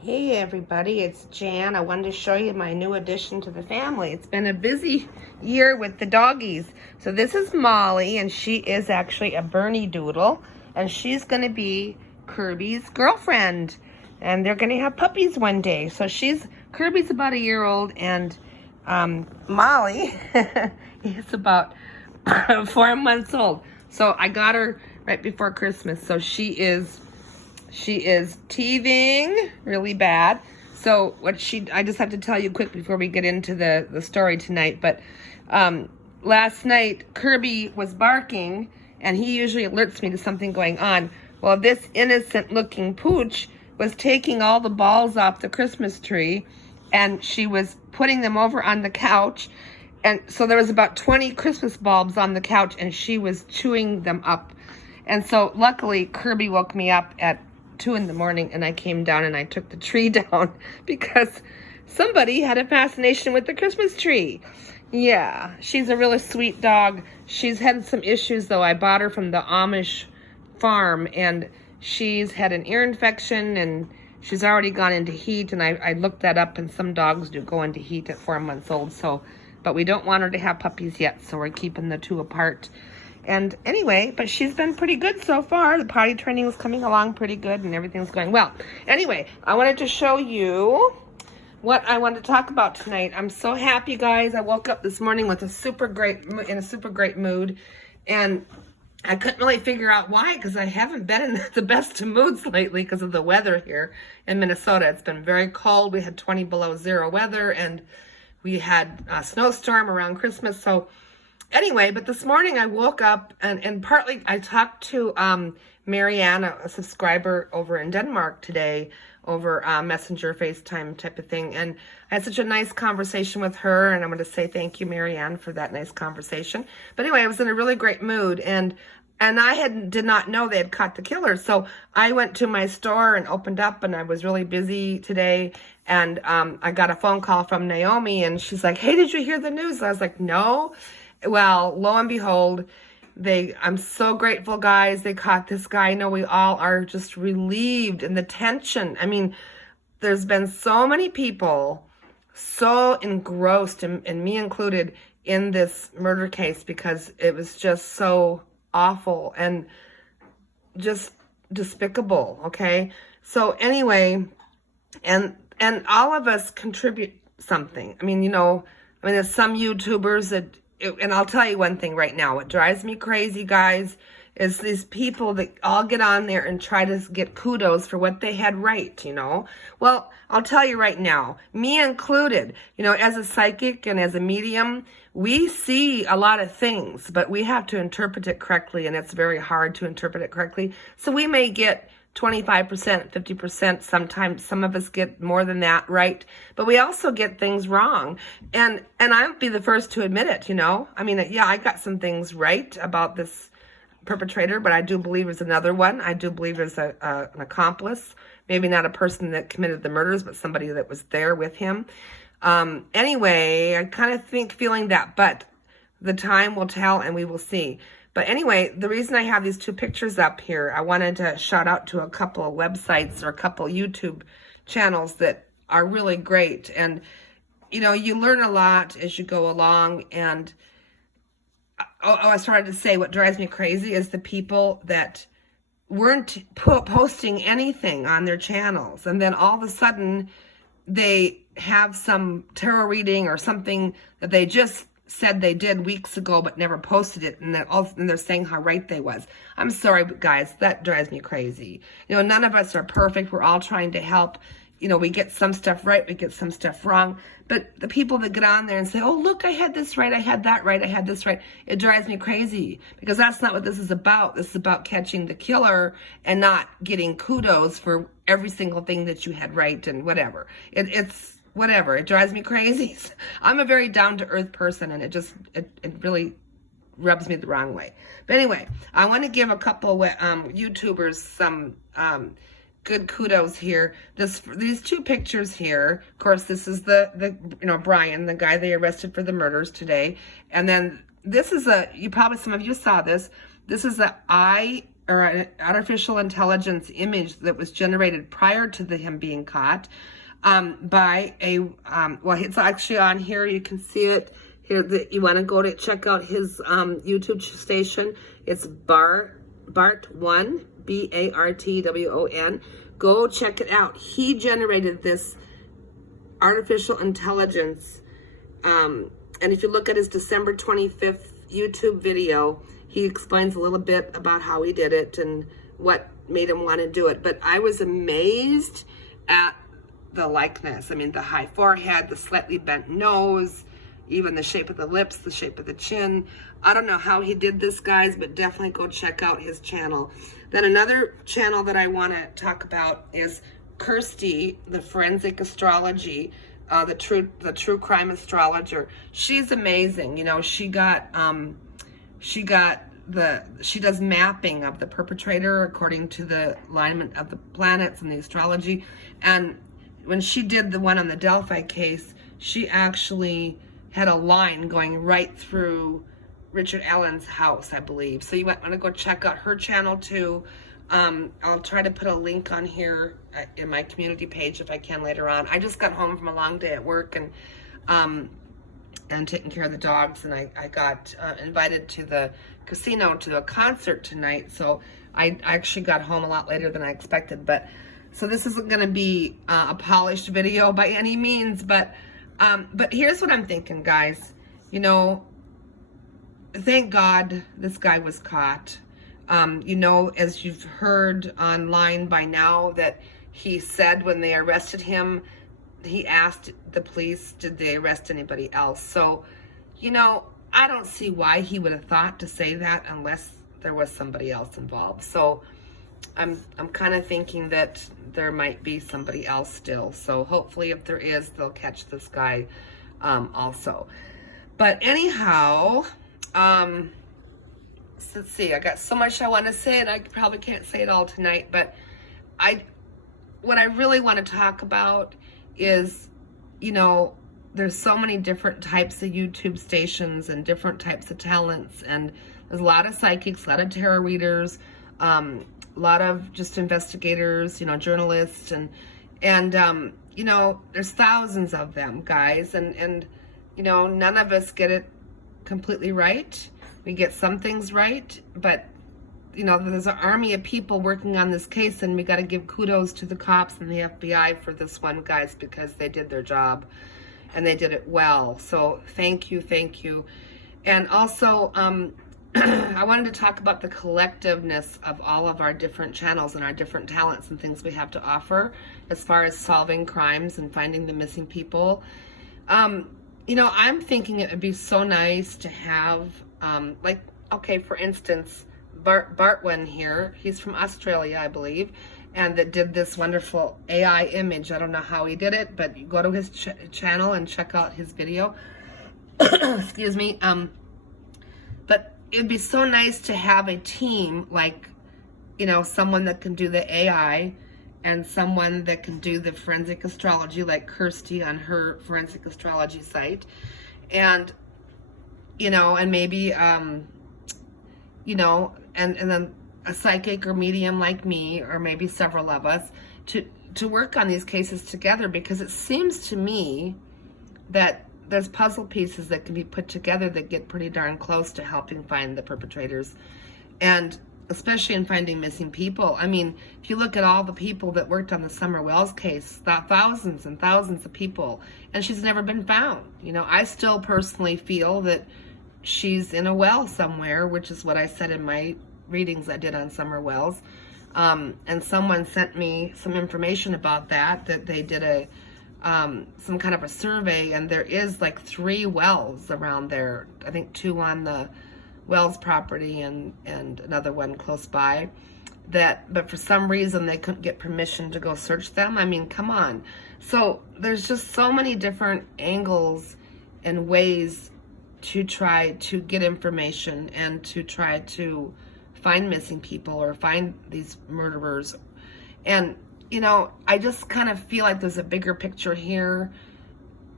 Hey everybody, it's Jan. I wanted to show you my new addition to the family. It's been a busy year with the doggies. So this is Molly, and she is actually a Bernie Doodle, and she's going to be Kirby's girlfriend. And they're going to have puppies one day. So Kirby's about a year old, and Molly is about 4 months old. So I got her right before Christmas. So she is teething really bad. So I just have to tell you quick before we get into the story tonight. But last night, Kirby was barking, and he usually alerts me to something going on. Well, this innocent looking pooch was taking all the balls off the Christmas tree, and she was putting them over on the couch. And so there was about 20 Christmas bulbs on the couch, and she was chewing them up. And so luckily, Kirby woke me up at 2 in the morning, and I came down and I took the tree down because somebody had a fascination with the Christmas tree. Yeah, she's a really sweet dog. She's had some issues though. I bought her from the Amish farm, and she's had an ear infection, and she's already gone into heat, and I looked that up, and some dogs do go into heat at 4 months old. So, but we don't want her to have puppies yet, so we're keeping the two apart. And anyway, but she's been pretty good so far. The potty training is coming along pretty good, and everything's going well. Anyway, I wanted to show you what I wanted to talk about tonight. I'm so happy, guys. I woke up this morning with in a super great mood, and I couldn't really figure out why, because I haven't been in the best of moods lately because of the weather here in Minnesota. It's been very cold. We had 20 below zero weather, and we had a snowstorm around Christmas. So anyway, but this morning I woke up, and partly I talked to Marianne, a subscriber over in Denmark today, over Messenger, FaceTime type of thing. And I had such a nice conversation with her, and I'm going to say thank you, Marianne, for that nice conversation. But anyway, I was in a really great mood, and I did not know they had caught the killer. So I went to my store and opened up, and I was really busy today. And I got a phone call from Naomi, and she's like, "Hey, did you hear the news?" I was like, "No." Well, lo and behold, I'm so grateful, guys. They caught this guy. I know we all are just relieved, and the tension. I mean, there's been so many people so engrossed, and me included, in this murder case because it was just so awful and just despicable, okay? So anyway, and all of us contribute something. I mean, there's some YouTubers and I'll tell you one thing right now. What drives me crazy, guys, is these people that all get on there and try to get kudos for what they had right, Well, I'll tell you right now, me included, as a psychic and as a medium, we see a lot of things, but we have to interpret it correctly, and it's very hard to interpret it correctly. So we may get 25%, 50%, sometimes some of us get more than that right, but we also get things wrong, and I'll be the first to admit it. I mean, yeah, I got some things right about this perpetrator, but I do believe there's another one. I do believe there's an accomplice, maybe not a person that committed the murders, but somebody that was there with him. Anyway, I kind of feeling that, but the time will tell, and we will see. But anyway, the reason I have these two pictures up here, I wanted to shout out to a couple of websites or a couple of YouTube channels that are really great. And, you learn a lot as you go along. And I started to say what drives me crazy is the people that weren't posting anything on their channels. And then all of a sudden, they have some tarot reading or something that they just said they did weeks ago but never posted it, and they're saying how right they was. I'm sorry, guys, that drives me crazy. None of us are perfect. We're all trying to help. We get some stuff right, we get some stuff wrong, but the people that get on there and say, "Oh, look, I had this right, I had that right, I had this right," it drives me crazy, because that's not what this is about. This is about catching the killer and not getting kudos for every single thing that you had right and whatever. It's whatever. It drives me crazy. I'm a very down-to-earth person, and it really rubs me the wrong way. But anyway, I want to give a couple of YouTubers some good kudos here. These two pictures here, of course, this is the Brian, the guy they arrested for the murders today. And then this is some of you saw this. This is the or an artificial intelligence image that was generated prior to him being caught by a, well, it's actually on here. You can see it here. That you want to go to check out his YouTube station. It's Bart1, BARTWON. Go check it out. He generated this artificial intelligence. And if you look at his December 25th YouTube video, he explains a little bit about how he did it and what made him want to do it. But I was amazed at the likeness. I mean, the high forehead, the slightly bent nose, even the shape of the lips, the shape of the chin. I don't know how he did this, guys, but definitely go check out his channel. Then another channel that I want to talk about is Kirsty, the forensic astrology, the true crime astrologer. She's amazing. You know, she does mapping of the perpetrator according to the alignment of the planets and the astrology. And when she did the one on the Delphi case, she actually had a line going right through Richard Allen's house, I believe. So you might want to go check out her channel too. I'll try to put a link on here in my community page if I can later on. I just got home from a long day at work and taking care of the dogs, and I got invited to the casino to a concert tonight, so I actually got home a lot later than I expected. But so this isn't going to be a polished video by any means, but here's what I'm thinking, guys. You know, thank God this guy was caught. You know, as you've heard online by now, that he said when they arrested him, he asked the police, did they arrest anybody else? So, you know, I don't see why he would have thought to say that unless there was somebody else involved. So I'm kind of thinking that there might be somebody else still. So hopefully if there is, they'll catch this guy also. But anyhow, let's see, I got so much I want to say, and I probably can't say it all tonight, but what I really want to talk about is, you know, there's so many different types of YouTube stations and different types of talents, and there's a lot of psychics, a lot of tarot readers, a lot of just investigators, you know, journalists, and you know, there's thousands of them, guys, and you know, none of us get it completely right. We get some things right, but you know, there's an army of people working on this case, and we got to give kudos to the cops and the FBI for this one, guys, because they did their job and they did it well. So thank you, thank you. And also, I wanted to talk about the collectiveness of all of our different channels and our different talents and things we have to offer as far as solving crimes and finding the missing people. You know, I'm thinking it would be so nice to have, like, okay, for instance, Bartwin here, he's from Australia, I believe, and that did this wonderful AI image. I don't know how he did it, but you go to his channel and check out his video. Excuse me. But it'd be so nice to have a team, like, you know, someone that can do the AI and someone that can do the forensic astrology, like Kirsty on her forensic astrology site, and, you know, and maybe, you know, and then a psychic or medium like me, or maybe several of us, to work on these cases together, because it seems to me that there's puzzle pieces that can be put together that get pretty darn close to helping find the perpetrators, and especially in finding missing people. I mean, if you look at all the people that worked on the Summer Wells case, thousands and thousands of people, and she's never been found. You know, I still personally feel that she's in a well somewhere, which is what I said in my readings I did on Summer Wells. And someone sent me some information about that they did a some kind of a survey, and there is like 3 wells around there. I think 2 on the Wells property and another one close by, but for some reason they couldn't get permission to go search them. I mean, come on. So there's just so many different angles and ways to try to get information and to try to find missing people or find these murderers. And, you know, I just kind of feel like there's a bigger picture here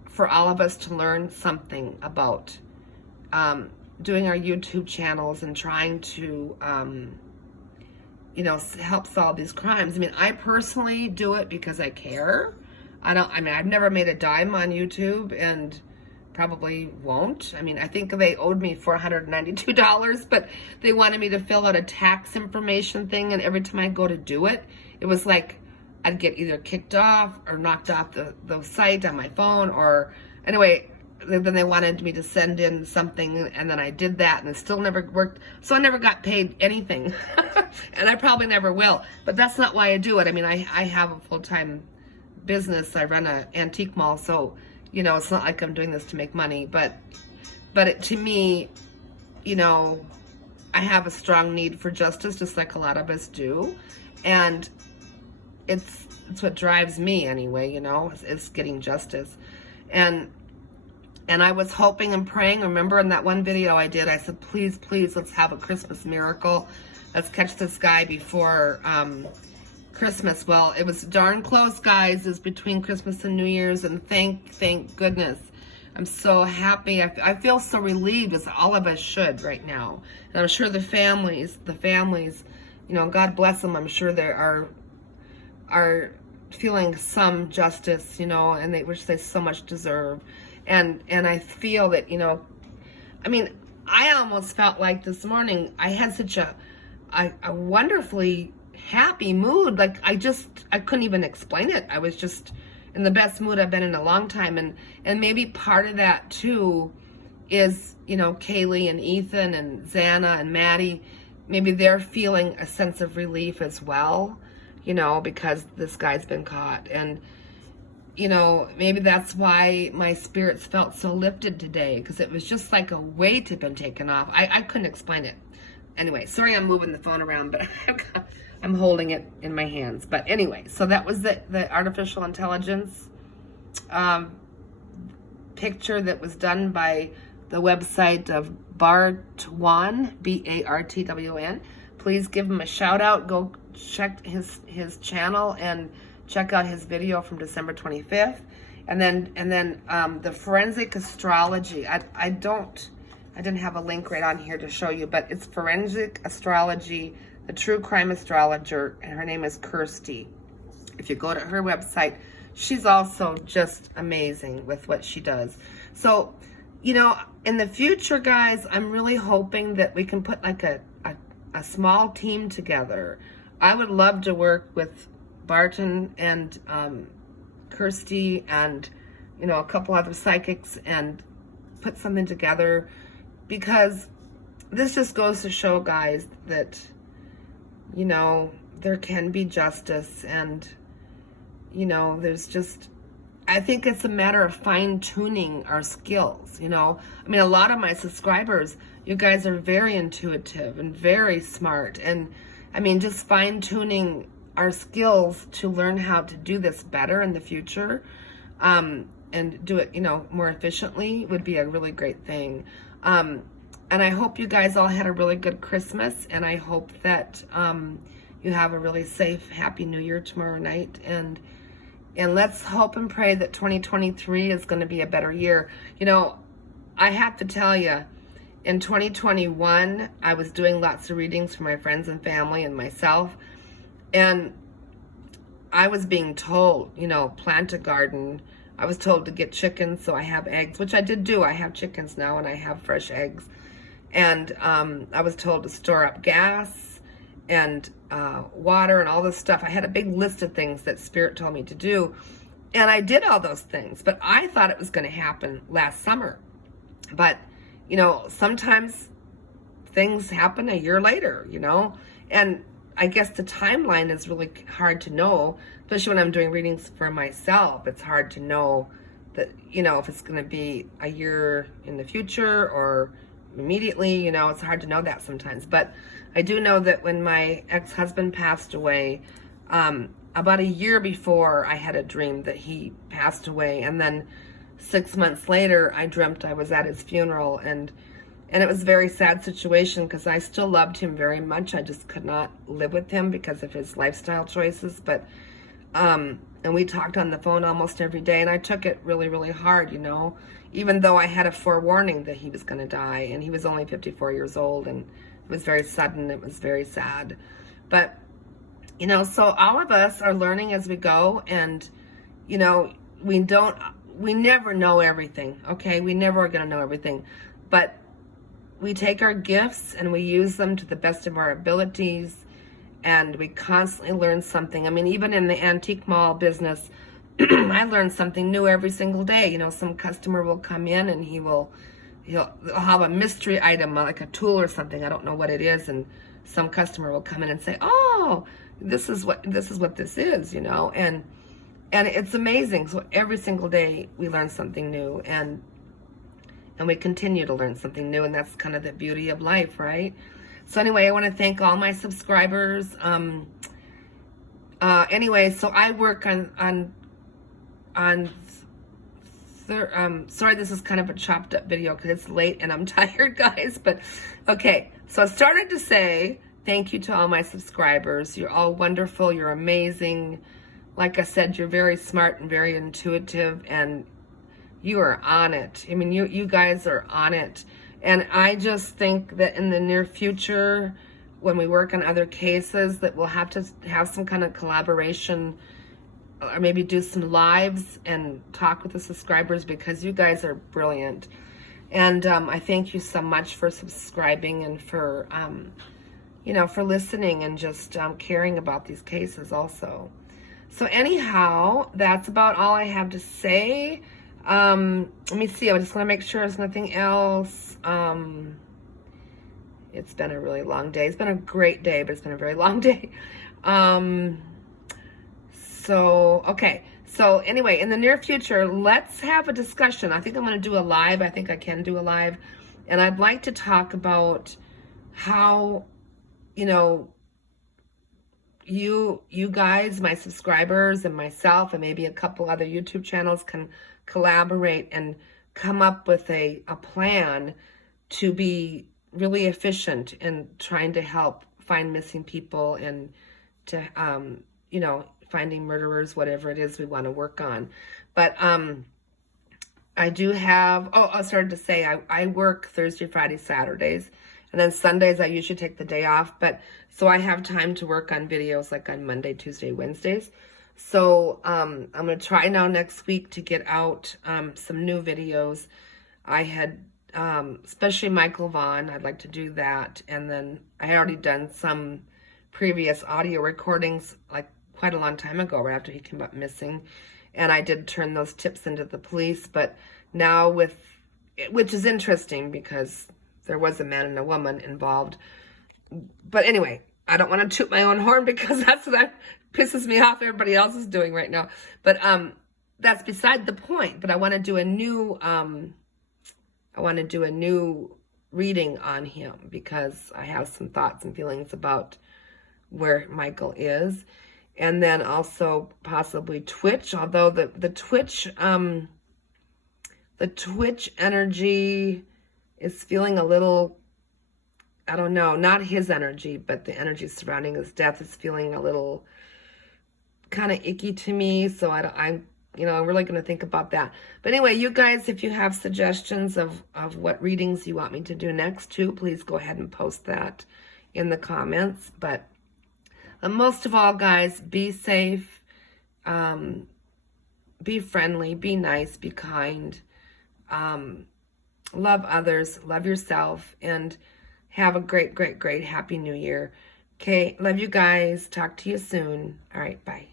for all of us to learn something about doing our YouTube channels and trying to you know, help solve these crimes. I mean, I personally do it because I care. I mean, I've never made a dime on YouTube and probably won't. I mean, I think they owed me $492, but they wanted me to fill out a tax information thing, and every time I go to do it, it was like I'd get either kicked off or knocked off the site on my phone, or anyway, then they wanted me to send in something, and then I did that, and it still never worked. So I never got paid anything, and I probably never will. But that's not why I do it. I mean, I have a full-time business. I run an antique mall, so you know, it's not like I'm doing this to make money. But to me, you know, I have a strong need for justice, just like a lot of us do, and it's what drives me anyway. You know, is getting justice, and I was hoping and praying. Remember in that one video I did, I said, please, please, let's have a Christmas miracle. Let's catch this guy before Christmas. Well, it was darn close, guys. It's between Christmas and New Year's, and thank goodness. I'm so happy. I feel so relieved, as all of us should right now. And I'm sure the families, you know, God bless them. I'm sure they are feeling some justice, you know, and which they so much deserve. And I feel that, you know, I mean, I almost felt like this morning I had such a wonderfully happy mood. Like I couldn't even explain it. I was just in the best mood I've been in a long time. And maybe part of that too is, you know, Kaylee and Ethan and Xana and Maddie, maybe they're feeling a sense of relief as well, you know, because this guy's been caught. And you know, maybe that's why my spirits felt so lifted today, because it was just like a weight had been taken off. I couldn't explain it. Anyway, sorry I'm moving the phone around, but I'm holding it in my hands. But anyway, so that was the artificial intelligence picture that was done by the website of Bartwan, Bartwn. Please give him a shout out. Go check his channel and check out his video from December 25th. And then the forensic astrology. I didn't have a link right on here to show you, but it's forensic astrology, the true crime astrologer, and her name is Kirsty. If you go to her website, she's also just amazing with what she does. So, you know, in the future, guys, I'm really hoping that we can put like a small team together. I would love to work with Barton and Kirsty and, you know, a couple other psychics and put something together, because this just goes to show, guys, that, you know, there can be justice. And, you know, there's just, I think it's a matter of fine-tuning our skills, you know. I mean, a lot of my subscribers, you guys are very intuitive and very smart. And, I mean, just fine-tuning our skills to learn how to do this better in the future, and do it, you know, more efficiently would be a really great thing. And I hope you guys all had a really good Christmas, and I hope that you have a really safe, happy New Year tomorrow night. And let's hope and pray that 2023 is going to be a better year. You know, I have to tell you, in 2021, I was doing lots of readings for my friends and family and myself. And I was being told, you know, plant a garden. I was told to get chickens, so I have eggs, which I did do. I have chickens now, and I have fresh eggs. And I was told to store up gas and water and all this stuff. I had a big list of things that Spirit told me to do. And I did all those things, but I thought it was going to happen last summer. But, you know, sometimes things happen a year later, you know, and I guess the timeline is really hard to know, especially when I'm doing readings for myself. It's hard to know that, you know, if it's going to be a year in the future or immediately, you know, it's hard to know that sometimes. But I do know that when my ex-husband passed away, about a year before, I had a dream that he passed away. And then 6 months later, I dreamt I was at his funeral, and it was a very sad situation, because I still loved him very much. I just could not live with him because of his lifestyle choices. But, and we talked on the phone almost every day, and I took it really, really hard, you know, even though I had a forewarning that he was going to die, and he was only 54 years old, and it was very sudden. It was very sad. But You know, so all of us are learning as we go, and, you know, we never know everything, okay? We never are going to know everything, but we take our gifts and we use them to the best of our abilities, and we constantly learn something. I mean, even in the antique mall business, I learn something new every single day. You know, some customer will come in and he'll have a mystery item, like a tool or something. I don't know what it is, and some customer will come in and say, "Oh, this is what this is," you know, and it's amazing. So every single day we learn something new, and we continue to learn something new, and that's kind of the beauty of life, right? So anyway, I want to thank all my subscribers. Anyway, so I work on sorry, this is kind of a chopped up video because it's late and I'm tired, guys, but okay. So I started to say thank you to all my subscribers. You're all wonderful. You're amazing. Like I said, you're very smart and very intuitive, and you are on it. I mean, you guys are on it. And I just think that in the near future, when we work on other cases, that we'll have to have some kind of collaboration, or maybe do some lives and talk with the subscribers, because you guys are brilliant. And I thank you so much for subscribing and for, you know, for listening and just caring about these cases also. So anyhow, that's about all I have to say. Let me see. I just want to make sure there's nothing else. It's been a really long day. It's been a great day, but it's been a very long day. Okay. So anyway, in the near future, let's have a discussion. I think I'm going to do a live. I think I can do a live. And I'd like to talk about how, you know, you guys, my subscribers, and myself, and maybe a couple other YouTube channels can collaborate and come up with a plan to be really efficient in trying to help find missing people and to, you know, finding murderers, whatever it is we want to work on. But I do have, I started to say I work Thursday, Friday, Saturdays, and then Sundays I usually take the day off, but so I have time to work on videos like on Monday, Tuesday, Wednesdays. So I'm going to try now next week to get out some new videos. I had, especially Michael Vaughn, I'd like to do that. And then I had already done some previous audio recordings like quite a long time ago, right after he came up missing. And I did turn those tips into the police. But now which is interesting because there was a man and a woman involved. But anyway, I don't want to toot my own horn because that's what pisses me off everybody else is doing right now. But that's beside the point. But I want to do a new reading on him because I have some thoughts and feelings about where Michael is. And then also possibly Twitch, although the Twitch energy is feeling a little, I don't know, not his energy, but the energy surrounding his death is feeling a little kind of icky to me. So I'm really going to think about that. But anyway, you guys, if you have suggestions of what readings you want me to do next too, please go ahead and post that in the comments. But most of all, guys, be safe, be friendly, be nice, be kind, love others, love yourself, and have a great, great, great Happy New Year. Okay, love you guys. Talk to you soon. All right, bye.